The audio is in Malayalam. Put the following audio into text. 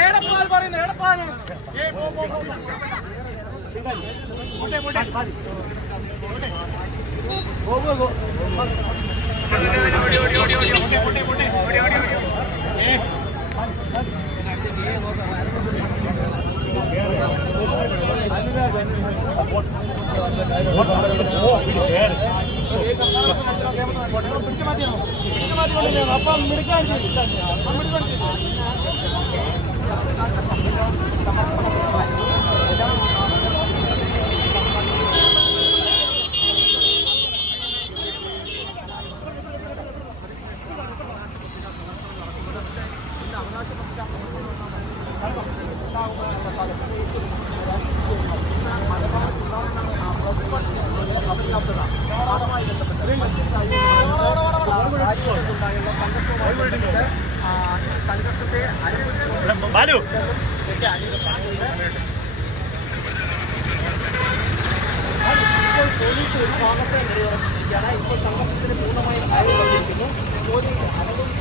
എടപ്പാൽ പറയുന്നു എടപ്പാന് അനുരാജ് അനുരാജ് കൊടുക്കാം അപ്പം മിടുക്കാൻ ചെയ്തില്ല ഉള്ള സംഘർഷവുമായിട്ട് സംഘർഷത്തെ അനുവദിച്ചുകൊണ്ട് പോലീസ് ഒരു ഭാഗത്തെ നിലയുറപ്പിച്ചിരിക്കുകയാണ് ഇപ്പോൾ സംഘർഷത്തിന് പൂർണമായും അയവ് വന്നിരിക്കുന്നു പോലീസ് അനുവദിച്ചു